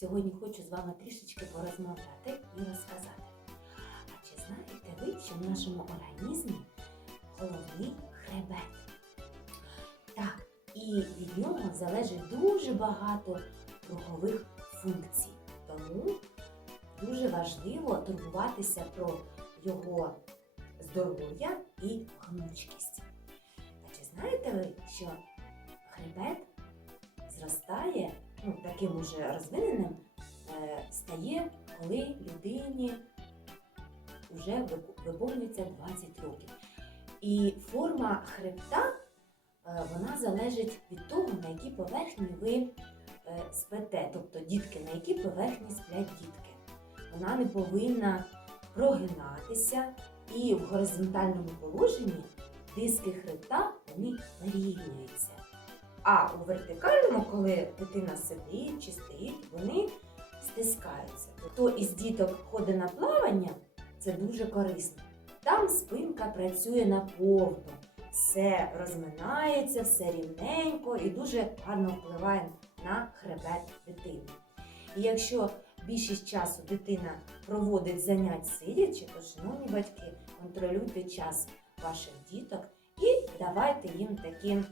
сьогодні хочу з вами трішечки порозмовляти і розказати. А чи знаєте ви, що в нашому організмі головний хребет? Так, і від нього залежить дуже багато рухових функцій. Тому дуже важливо турбуватися про його здоров'я і гнучкість. Та чи знаєте ви, що хребет зростає, ну, таким уже розвиненим, е, стає, коли людині вже виповнюється 20 років. І форма хребта е, вона залежить від того, на якій поверхні ви е, спите, тобто дітки, на якій поверхні сплять дітки. Вона не повинна прогинатися, і в горизонтальному положенні диски хребта вони вирівнюються. А у вертикальному, коли дитина сидить чи стоїть, вони стискаються. Хто із діток ходить на плавання, це дуже корисно. Там спинка працює наповну, все розминається, все рівненько і дуже гарно впливає на хребет дитини. І якщо більшість часу дитина проводить занять сидячи, то, шановні батьки, контролюйте час ваших діток і давайте їм такі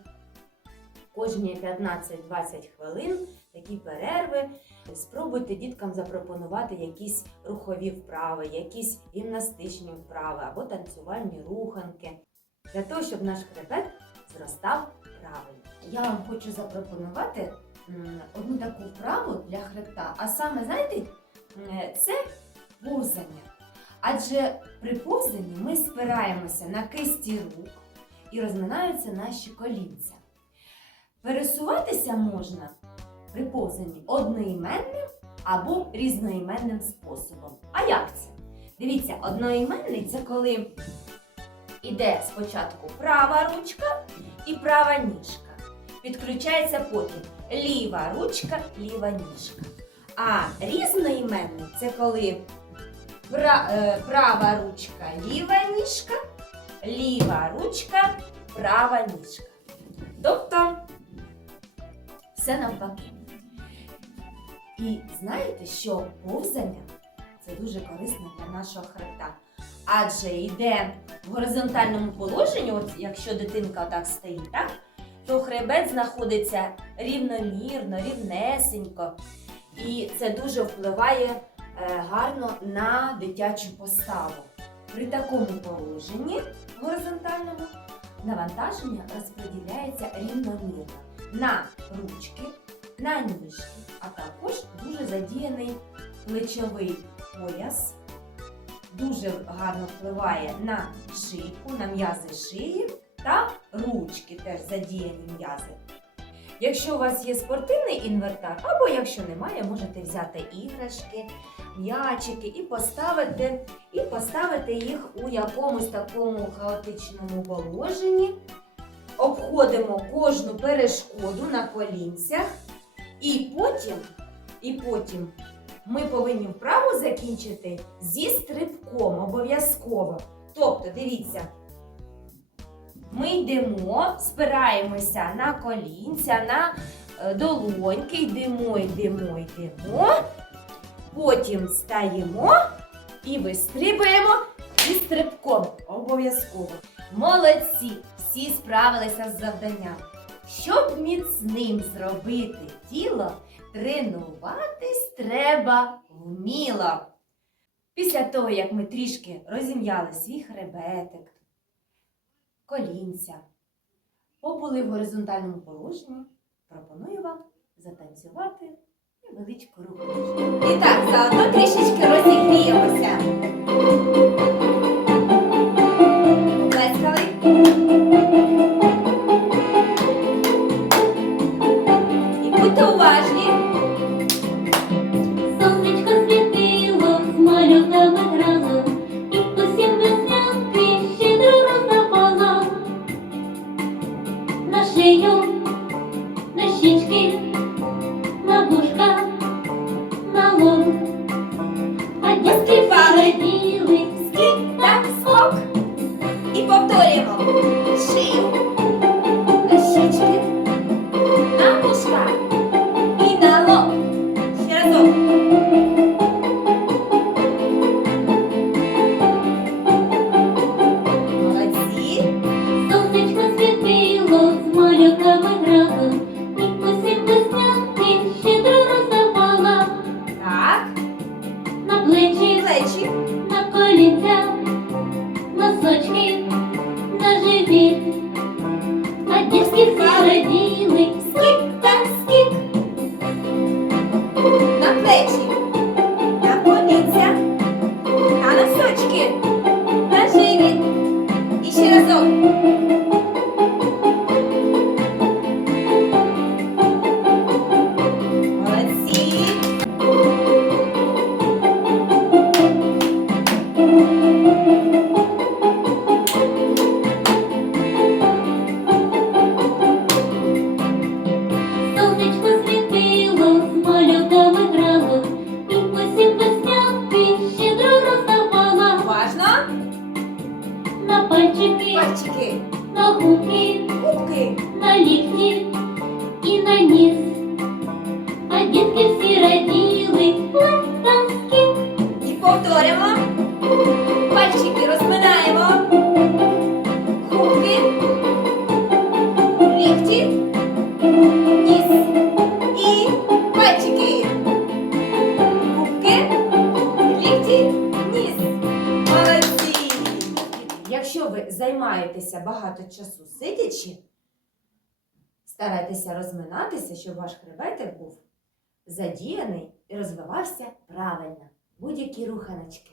кожні 15-20 хвилин такі перерви. Спробуйте діткам запропонувати якісь рухові вправи, якісь гімнастичні вправи або танцювальні руханки для того, щоб наш хребет зростав правильно. Я вам хочу запропонувати одну таку вправу для хребта. А саме, знаєте, це повзання. Адже при повзанні ми спираємося на кисті рук і розминаються наші колінця. Пересуватися можна при повзанні одноіменним або різноіменним способом. А як це? Дивіться, одноіменний це коли іде спочатку права ручка і права ніжка. Підключається потім ліва ручка, ліва ніжка. А різноіменний це коли е, права ручка, ліва ніжка, ліва ручка, права ніжка. Тобто все навпаки. І знаєте, що повзання це дуже корисно для нашого хребта. Адже йде в горизонтальному положенні, от якщо дитинка так стоїть, так, то хребет знаходиться рівномірно, рівнесенько. І це дуже впливає е, гарно на дитячу поставу. При такому положенні горизонтальному навантаження розподіляється рівномірно на ручки, на ніжки, а також дуже задіяний плечовий пояс. Дуже гарно впливає на шийку, на м'язи шиї та ручки теж задіяні м'язи. Якщо у вас є спортивний інвертар, або якщо немає, можете взяти іграшки, м'ячики і поставити, і поставити їх у якомусь такому хаотичному положенні. Обходимо кожну перешкоду на колінцях, і потім, і потім ми повинні вправу закінчити зі стрибком обов'язково. Тобто, дивіться, ми йдемо, спираємося на колінця, на е, долоньки, йдемо, йдемо, йдемо. Потім стаємо і вистрибуємо зі стрибком. Обов'язково. Молодці! Всі справилися з завданням. Щоб міцним зробити тіло, тренуватись треба вміло. Після того, як ми трішки розім'яли свій хребетик, колінця, побули в горизонтальному положенні, пропоную вам затанцювати невеличку руху. І так, заодно трішечки всі раділи. Скік та скік. На плечі, на поліця, на носочки, на живіт. І разок. Пальчики, на губки, губки. на лікті і на ніс. Якщо ви займаєтеся багато часу сидячи, старайтеся розминатися, щоб ваш хребетик був задіяний і розвивався правильно. Будь-які руханочки.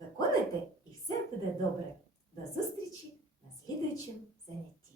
Виконуйте і все буде добре. До зустрічі на слідуючому занятті.